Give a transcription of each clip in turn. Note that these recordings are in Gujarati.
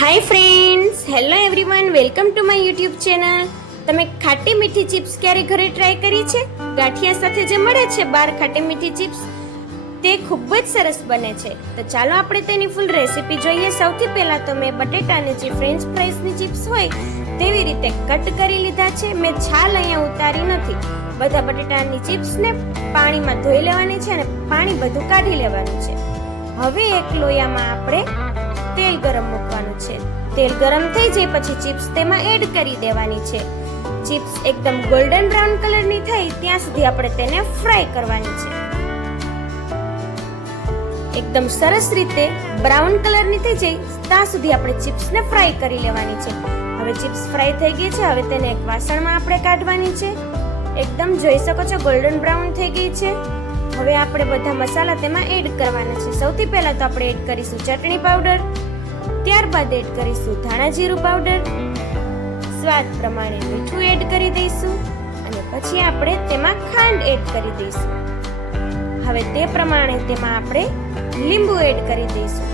Hi friends, hello everyone, welcome to my YouTube channel. તમે ખાટી મીઠી ચિપ્સ ક્યારે ઘરે ટ્રાય કરી છે? ગાંઠિયા સાથે જે મળે છે બાર ખાટી મીઠી ચિપ્સ, તે ખૂબ જ સરસ બને છે. તો ચાલો આપણે તેની ફૂલ રેસીપી જોઈએ. સૌથી પહેલાં તો મેં બટેટાની જે ફ્રેન્ચ ફ્રાઈઝની ચિપ્સ હોય તેવી રીતે કટ કરી લીધા છે. મેં છાલ અહીંયા ઉતારી નથી. બધા બટેટાની ચિપ્સને પાણીમાં ધોઈ લેવાની છે અને પાણી બધું કાઢી લેવાનું છે. હવે એક લોયામાં આપણે તેલ ગરમ મૂકવાનું છે. તેલ ગરમ થઈ જાય પછી ચિપ્સ તેમાં એડ કરી દેવાની છે. ચિપ્સ એકદમ ગોલ્ડન બ્રાઉન કલરની થાય ત્યાં સુધી આપણે તેને ફ્રાય કરવાની છે. એકદમ સરસ રીતે બ્રાઉન કલરની થઈ જાય ત્યાં સુધી આપણે ચિપ્સને ફ્રાય કરી લેવાની છે. હવે ચિપ્સ ફ્રાય થઈ ગઈ છે. હવે તેને એક વાસણમાં આપણે કાઢવાની છે. એકદમ જોઈ શકો છો ગોલ્ડન બ્રાઉન થઈ ગઈ છે. હવે આપણે બધા મસાલા તેમાં એડ કરવાના છે. સૌથી પહેલા તો આપણે એડ કરીશું ચટણી પાવડર, ત્યારબાદ એડ કરીશું ધાણા જીરું પાવડર, સ્વાદ પ્રમાણે મીઠું એડ કરી દઈશું અને પછી આપણે તેમાં ખાંડ એડ કરી દઈશું. હવે તે પ્રમાણે તેમાં આપણે લીંબુ એડ કરી દઈશું.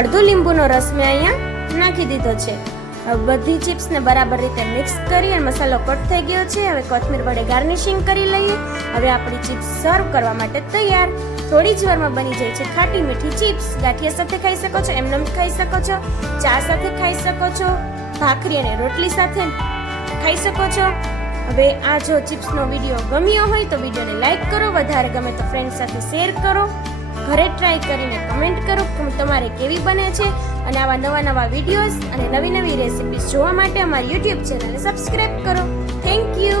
અડધો લીંબુનો રસ મેં અહીંયા નાખી દીધો છે. બધી ચિપ્સને બરાબર રીતે મિક્સ કરી અને મસાલો કટ થઈ ગયો છે. હવે કોથમીર વડે ગાર્નિશિંગ કરી લઈએ. હવે આપણી ચિપ્સ સર્વ કરવા માટે તૈયાર. થોડી જ વારમાં બની જાય છે ખાટી મીઠી ચિપ્સ. ગાંઠિયા સાથે ખાઈ શકો છો, એમનેમ ખાઈ શકો છો, ચા સાથે ખાઈ શકો છો, ભાખરી અને રોટલી સાથે ખાઈ શકો છો. હવે આ જો ચિપ્સનો વિડીયો ગમ્યો હોય તો વિડીયોને લાઈક કરો, વધારે ગમે તો ફ્રેન્ડ સાથે શેર કરો, ઘરે ટ્રાય કરીને કમેન્ટ કરો કે તમારે કેવી બને છે. અને આવા નવા વિડીયોઝ અને નવી રેસિપીઝ જોવા માટે અમારી યુટ્યુબ ચેનલને સબસ્ક્રાઇબ કરો. Thank you.